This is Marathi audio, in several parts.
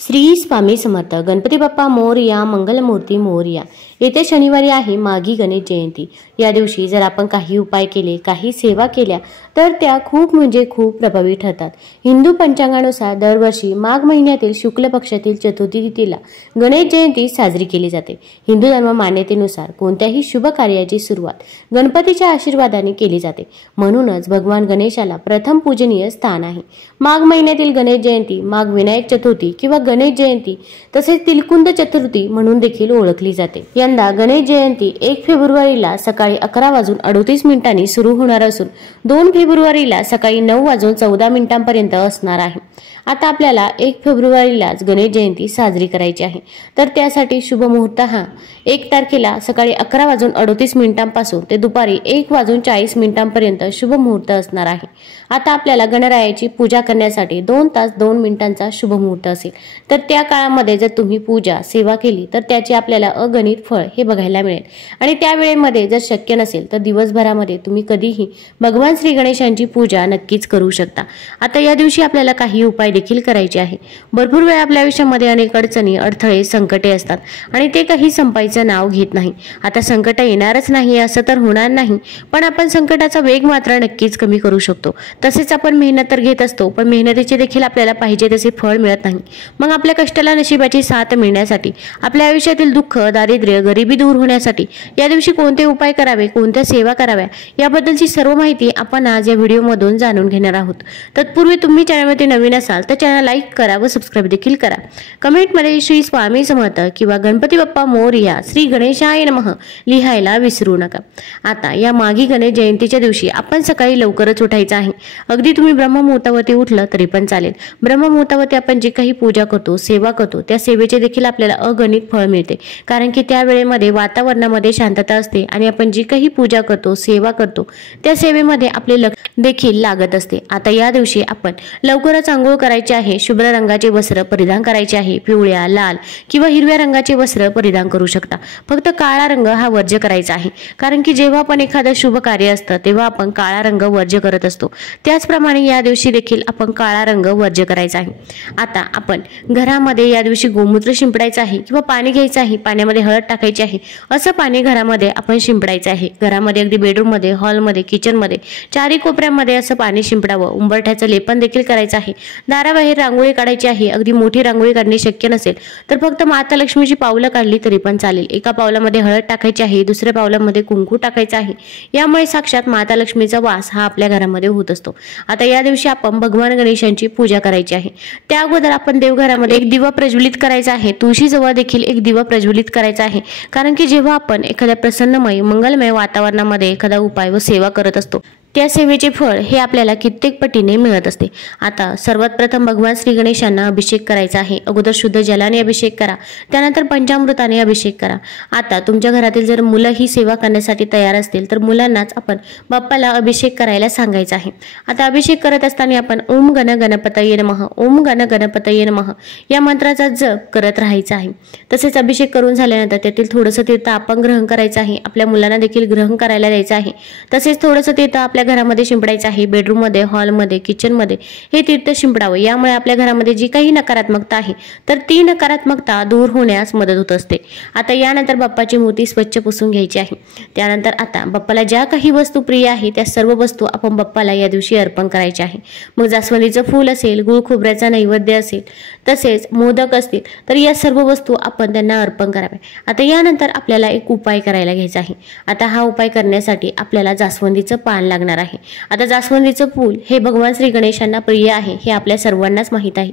श्री स्वामी समर्थ. गणपती बाप्पा मोरया, मंगलमूर्ती मोरया. येत्या शनिवारी आहे माघी गणेश जयंती. या दिवशी जर आपण काही उपाय केले, काही सेवा केल्या तर त्या खूप खूप प्रभावी ठरतात. हिंदू पंचांगानुसार दरवर्षी माघ महिन्यातील शुक्ल पक्षातील चतुर्थी तिथीला गणेश जयंती साजरी केली जाते. हिंदू धर्म मान्यतेनुसार कोणत्याही शुभ कार्याची सुरुवात गणपतीच्या आशीर्वादाने केली जाते. म्हणूनच भगवान गणेशाला प्रथम पूजनीय स्थान आहे. माघ महिन्यातील गणेश जयंती माघ विनायक चतुर्थी किंवा गणेश जयंती तसेच तिलकुंद चतुर्थी म्हणून देखील ओळखली जाते. यंदा गणेश जयंती 1 फेब्रुवारीला सकाळी 11:38 सुरू होणार असून 2 फेब्रुवारीला सकाळी 9:14 असणार आहे. आता आपल्याला 1 फेब्रुवारीलाच गणेश जयंती साजरी करायची आहे, तर त्यासाठी शुभ मुहूर्त हा 1 तारखेला सकाळी 11:38 पासून ते दुपारी 1:40 शुभ मुहूर्त असणार आहे. आता आपल्याला गणरायाची पूजा करण्यासाठी 2 तास 2 मिनिटांचा शुभ मुहूर्त असेल, तर त्या काळामध्ये जर तुम्ही पूजा सेवा केली तर त्याचे आपल्याला अगणित फळ हे बघायला मिळेल. आणि त्या वेळेमध्ये जर शक्य नसेल तर दिवसभरामध्ये तुम्ही कधीही भगवान श्री गणेशांची पूजा नक्कीच करू शकता. आता या दिवशी आपल्याला काही उपाय देखील करायचे आहे. भरपूर वेळा आपल्या आयुष्यामध्ये अनेक अडचणी, अडथळे, संकटे असतात आणि ते काही संपायचं नाव घेत नाही. आता संकट येणारच नाही असं तर होणार नाही, पण आपण संकटाचा वेग मात्र नक्कीच कमी करू शकतो. तसेच आपण मेहनत तर घेत असतो, पण मेहनतीचे देखील आपल्याला पाहिजे तसे फळ मिळत नाही. मग आपल्या कष्टाला नशिबाची साथ मिळण्यासाठी, आपल्या आयुष्यातील दुःख, दारिद्र्य, गरिबी दूर होण्यासाठी या दिवशी कोणते उपाय करावे, कोणत्या सेवा कराव्या याबद्दलची सर्व माहिती आपण आज या व्हिडिओमधून जाणून घेणार आहोत. तत्पूर्वी तुम्ही चॅनलमध्ये नवीन असाल तर चॅनल लाईक करा व सबस्क्राईब देखील करा. कमेंटमध्ये श्री स्वामी समर्थ किंवा गणपती बाप्पा मोरया, श्री गणेशाय नमः लिहायला विसरू नका. आता या माघी गणेश जयंतीच्या दिवशी आपण सकाळी लवकरच उठायचं आहे. अगदी तुम्ही ब्रह्ममुहूर्तावरती उठलं तरी पण चालेल. ब्रह्ममुहूर्तावरती आपण जे काही पूजा करतो, सेवा करतो, त्या सेवेचे देखील आपल्याला अगणित फळ मिळते. कारण की त्या वेळेमध्ये वातावरणामध्ये शांतता असते आणि आपण जी काही पूजा करतो, सेवा करतो त्या सेवेमध्ये आपले लक्ष देखील लागत असते. आता या दिवशी आपण लवकरच आंघोळ करायची आहे. शुभ्र रंगाचे वस्त्र परिधान करायचे आहे. पिवळ्या, लाल किंवा हिरव्या रंगाचे वस्त्र परिधान करू शकता. फक्त काळा रंग हा वर्ज्य करायचा आहे. कारण की जेव्हा आपण एखादं शुभ कार्य असतं तेव्हा आपण काळा रंग वर्ज्य करत असतो. त्याचप्रमाणे या दिवशी देखील आपण काळा रंग वर्ज्य करायचा आहे. आता आपण घरामध्ये या दिवशी गोमूत्र शिंपडायचं आहे किंवा पाणी घ्यायचं आहे. पाण्यामध्ये हळद टाकायची आहे. असं पाणी घरामध्ये आपण शिंपडायचं आहे. घरामध्ये अगदी बेडरूममध्ये, हॉलमध्ये, किचनमध्ये, चारी कोपऱ्यामध्ये असं पाणी शिंपडावं. उंबरठ्याचं लेपन देखील करायचं आहे. दाराबाहेर रांगोळी काढायची आहे. अगदी मोठी रांगोळी काढणे शक्य नसेल तर फक्त माता लक्ष्मीची पावलं काढली तरी पण चालेल. एका पावलामध्ये हळद टाकायची आहे, दुसऱ्या पावलामध्ये कुंकू टाकायचं आहे. यामुळे साक्षात माता लक्ष्मीचा वास हा आपल्या घरामध्ये होत असतो. आता या दिवशी आपण भगवान गणेशांची पूजा करायची आहे. त्या अगोदर आपण देवघरामध्ये एक दिवा प्रज्वलित करायचा आहे. तुळशीजवळ देखील एक दिवा प्रज्वलित करायचा आहे. कारण की जेव्हा आपण एखाद्या प्रसन्नमय, मंगलमय वातावरणामध्ये एखादा उपाय व सेवा करत असतो त्या सेवेचे फळ हे आपल्याला कित्येक पटीने मिळत असते. आता सर्वात प्रथम भगवान श्री गणेशांना अभिषेक करायचा आहे. अगोदर शुद्ध जलाने अभिषेक करा, त्यानंतर पंचामृताने अभिषेक करा. आता तुमच्या घरातील जर मुलं ही सेवा करण्यासाठी तयार असतील तर मुलांनाच आपण बाप्पाला अभिषेक करायला सांगायचं आहे. आता अभिषेक करत असताना आपण ओम गण गणपतये नमः, ओम गण गणपतये नमः या मंत्राचा जप करत राहायचा आहे. तसेच अभिषेक करून झाल्यानंतर त्यातील थोडंसं तीर्थ आपण ग्रहण करायचं आहे. आपल्या मुलांना देखील ग्रहण करायला द्यायचं आहे. तसेच थोडंसं तीर्थ आपल्या घरामध्ये शिंपडायचं आहे. बेडरूममध्ये, हॉलमध्ये, किचनमध्ये हे तीर्थ शिंपडावं. यामुळे आपल्या घरामध्ये जी काही नकारात्मकता आहे तर ती नकारात्मकता दूर होण्यास मदत होत असते. आता यानंतर बाप्पाची मूर्ती स्वच्छ पुसून घ्यायची आहे. त्यानंतर आता बाप्पाला ज्या काही वस्तू प्रिय आहे त्या सर्व वस्तू आपण बाप्पाला या दिवशी अर्पण करायच्या आहे. मग जास्वंदीचं फूल असेल, गुळ खोबऱ्याचा नैवेद्य असेल, तसेच मोदक असतील तर या सर्व वस्तू आपण त्यांना अर्पण कराव्या. आता यानंतर आपल्याला एक उपाय करायला घ्यायचा आहे. आता हा उपाय करण्यासाठी आपल्याला जास्वंदीचं पान लागणार आहे. आता जास्वंदीचं फूल हे भगवान श्री गणेशांना प्रिय आहे हे आपल्या सर्वांनाच माहीत आहे.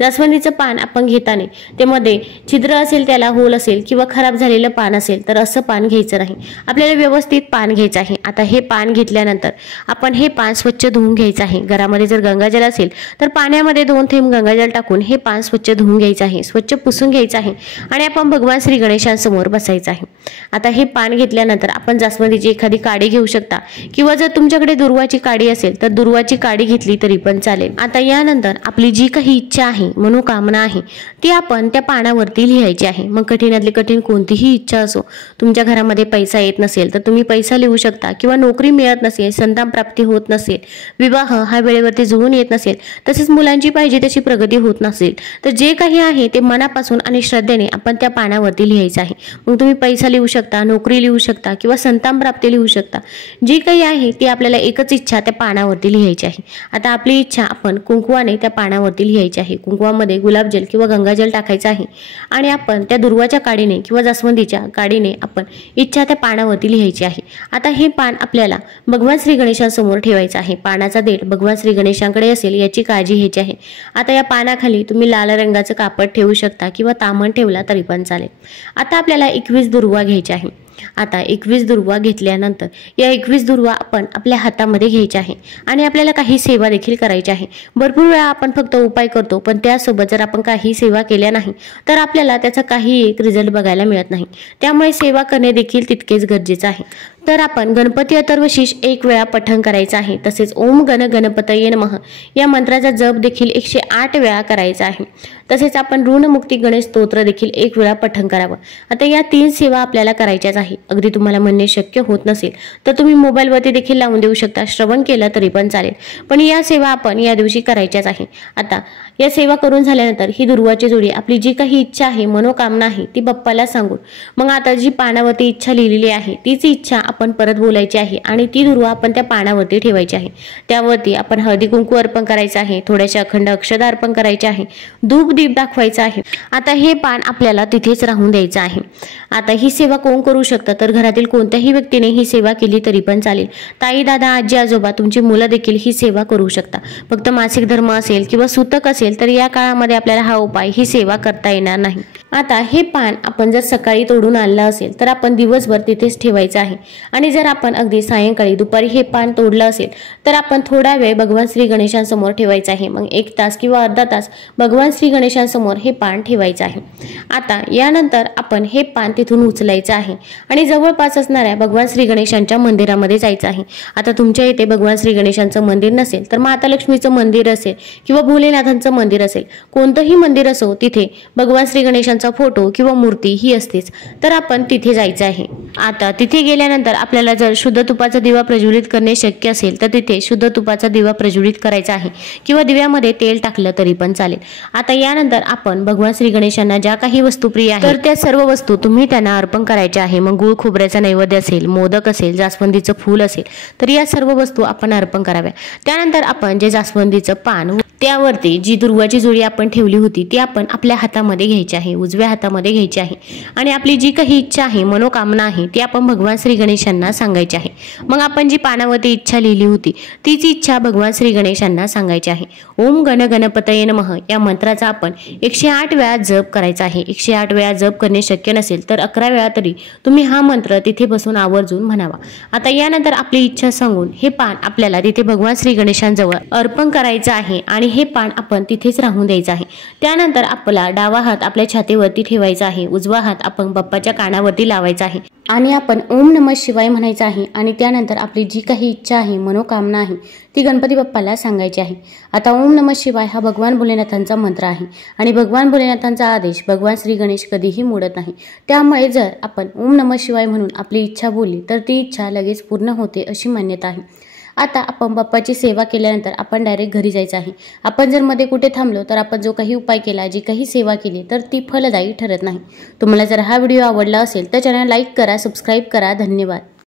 जास्वंदीचं पान आपण घेताना ते मध्ये छिद्र असेल, त्याला होल असेल किंवा खराब झालेलं पान असेल तर असं पान घ्यायचं नाही. आपल्याला व्यवस्थित पान घ्यायचं आहे. आता हे पान घेतल्यानंतर आपण हे पान स्वच्छ धुवून घ्यायचं आहे. घरामध्ये जर गंगाजल असेल तर पाण्यामध्ये 2 थेंब गंगाजल टाकून हे पान स्वच्छ धुवून घ्यायचं आहे, स्वच्छ पुसून घ्यायचं आहे आणि आपण भगवान श्री गणेशांसमोर बसायचं आहे. आता हे पान घेतल्यानंतर आपण जास्वंदीची एखादी काडी घेऊ शकता किंवा जर तुमच्या तुमच्याकडे दुर्वाची काडी असेल तर दुर्वाची काडी घेतली तरी पण चालेल। आता यानंतर आपली जी काही इच्छा आहे, मनोकामना आहे, ती आपण त्या पानावरती लिहायची आहे। मग कठीणातली कठीण कोणतीही इच्छा असो, तुमच्या घरामध्ये पैसा येत नसेल तर तुम्ही पैसा लिहू शकता, किंवा नोकरी मिळत नसेल, संतान प्राप्ती होत नसेल, विवाह हा वेळेवरती जुळून येत नसेल, तसेच मुलांची पाहिजे तशी प्रगती होत नसेल, तर जे काही आहे ते मनापासून आणि श्रद्धेने आपण त्या पानावरती लिहायचं आहे। मग तुम्ही पैसा लिहू शकता, नोकरी लिहू शकता, किंवा संतान प्राप्ती लिहू शकता। जी काही आहे ती आपल्याला एकच इच्छा त्या पानावरती लिहायची आहे। आता आपली इच्छा आपण कुंकवाने त्या पानावरती लिहायची आहे। कुंकवामध्ये गुलाबजल किंवा गंगाजल टाकायचं आहे आणि आपण त्या दुर्वाच्या काडीने किंवा जास्वंदीच्या काडीने आपण इच्छा त्या पानावरती लिहायची आहे। आता हे पान आपल्याला भगवान श्री गणेशांसमोर ठेवायचं आहे। पानाचा देठ भगवान श्री गणेशांकडे असेल याची काळजी घ्यायची आहे। आता या पानाखाली तुम्ही लाल रंगाचं कापड ठेवू शकता किंवा तामण ठेवला तरी पण चालेल। आता आपल्याला 21 दुर्वा घ्यायच्या आहे। आता 21 दुर्वा घेतल्यानंतर या 21 दुर्वा आपण आपल्या हातामध्ये घ्यायच्या आहे आणि आपल्याला काही सेवा देखील करायची आहे। भरपूर वेळा आपण फक्त उपाय करतो, पण त्यासोबत जर आपण काही सेवा केल्या नाही तर आपल्याला त्याचा काही एक रिझल्ट बघायला मिळत नाही। त्यामुळे सेवा करणे देखील तितकेच गरजेचे आहे। तर आपण गणपती अथर्वशीर्ष 1 वेळा पठण करायचं आहे। तसेच ओम गण गणपतये नमः या मंत्राचा जप देखील 108 वेळा करायचा आहे। तसेच आपण ऋणमुक्ती गणेश स्तोत्र देखील 1 वेळा पठण करावं। आता या 3 सेवा आपल्याला करायच्याच आहे। अगदी तुम्हाला म्हणणे शक्य होत नसेल तर तुम्ही मोबाईलवरती देखील लावून देऊ शकता, श्रवण केलं तरी पण चालेल, पण या सेवा आपण या दिवशी करायच्याच आहे। आता या सेवा करून झाल्यानंतर ही दुर्वाची जोडी आपली जी काही इच्छा आहे, मनोकामना आहे ती बाप्पाला सांगून मग आता जी पानावरती इच्छा लिहिलेली आहे तीच इच्छा आपण परत बोलायची आहे आणि ती दुर्वा आपण त्या पानावरती ठेवायची आहे। त्यावरती आपण हळदी कुंकू अर्पण करायचं आहे, थोड्याशा अखंड अक्षता अर्पण करायचे आहे, धूप दीप दाखवायचा आहे। आता हे पान आपल्याला तिथेच राहून द्यायचं आहे। आता ही सेवा कोण करू शकतं तर घरातील कोणत्याही व्यक्तीने ही सेवा केली तरी पण चालेल। ताई, दादा, आजी, आजोबा, तुमची मुलं देखील ही सेवा करू शकता। फक्त मासिक धर्म असेल किंवा सूतक असेल तर या काळामध्ये आपल्याला हा उपाय, ही सेवा करता येणार नाही। आता हे पान आपण जर सकाळी तोडून आणलं असेल तर आपण दिवसभर तिथेच ठेवायचं आहे आणि जर आपण अगदी सायंकाळी दुपारी हे पान तोडलं असेल तर आपण थोडा वेळ भगवान श्री गणेशांसमोर ठेवायचं आहे। मग 1 तास किंवा अर्धा तास भगवान श्री गणेशांसमोर हे पान ठेवायचं आहे। आता यानंतर आपण हे पान तिथून उचलायचं आहे आणि जवळपास असणाऱ्या भगवान श्री गणेशांच्या मंदिरामध्ये जायचं आहे। आता तुमच्या इथे भगवान श्री गणेशांचं मंदिर नसेल तर माता लक्ष्मीचं मंदिर असेल किंवा भोलेनाथांचं मंदिर असेल, कोणतंही मंदिर असो, तिथे भगवान श्री गणेशांचा फोटो किंवा मूर्ती ही असतेच, तर आपण तिथे जायचं आहे। आता तिथे गेल्यानंतर आपल्याला जर शुद्ध तुपाचा दिवा प्रज्वलित करणे शक्य असेल तर तिथे शुद्ध तुपाचा दिवा प्रज्वलित करायचा आहे किंवा दिव्यामध्ये तेल टाकलं तरी पण चालेल। आता यानंतर आपण भगवान श्री गणेशांना ज्या काही वस्तू प्रिय आहेत तर त्या सर्व वस्तू तुम्ही त्यांना अर्पण करायच्या आहे। मग गुळ खोबऱ्याचा नैवेद्य असेल, मोदक असेल, जास्वंदीचं फूल असेल तर या सर्व वस्तू आपण अर्पण कराव्या। त्यानंतर आपण जे जास्वंदीचं पान त्यावरती जी दुर्वाची जोडी आपण ठेवली होती ती आपण आपल्या हातामध्ये घ्यायची आहे, उजव्या हातामध्ये घ्यायची आहे आणि आपली जी काही इच्छा आहे, मनोकामना आहे ती आपण भगवान श्री गणेशांना सांगायची आहे। मग आपण जी पानावरती इच्छा लिहिली होती तीच इच्छा भगवान श्री गणेशांना सांगायची आहे। ओम गण गणपतये नमः या मंत्राचा आपण 108 वेळा जप करायचा आहे। 108 वेळा जप करणे शक्य नसेल तर 11 वेळा तरी तुम्ही हा मंत्र तिथे बसून आवर्जून म्हणावा। आता यानंतर आपली इच्छा सांगून हे पान आपल्याला तिथे भगवान श्री गणेशांजवळ अर्पण करायचं आहे आणि हे पान आपण तिथेच राहून द्यायचं आहे। त्यानंतर आपला डावा हात आपल्या छातीवरती ठेवायचा आहे, उजवा हात आपण बाप्पाच्या कानावरती लावायचा आहे आणि आपण ओम नमः शिवाय म्हणायचं आहे आणि त्यानंतर आपली जी काही इच्छा आहे, मनोकामना आहे ती गणपती बाप्पाला सांगायची आहे। आता ओम नमः शिवाय हा भगवान भोलेनाथांचा मंत्र आहे आणि भगवान भोलेनाथांचा आदेश भगवान श्री गणेश कधीही मोडत नाही। त्यामुळे जर आपण ओम नमः शिवाय म्हणून आपली इच्छा बोलली तर ती इच्छा लगेच पूर्ण होते अशी मान्यता आहे। आता आपण बाप्पाची सेवा केल्यानंतर आपण डायरेक्ट घरी जायचं आहे। आपण जर मध्ये कुठे थांबलो तर आपण जो काही उपाय केला, जी काही सेवा केली तर ती फलदायी ठरत नाही। तुम्हाला जर हा व्हिडिओ आवडला असेल तर चॅनल लाईक करा, सबस्क्राईब करा। धन्यवाद।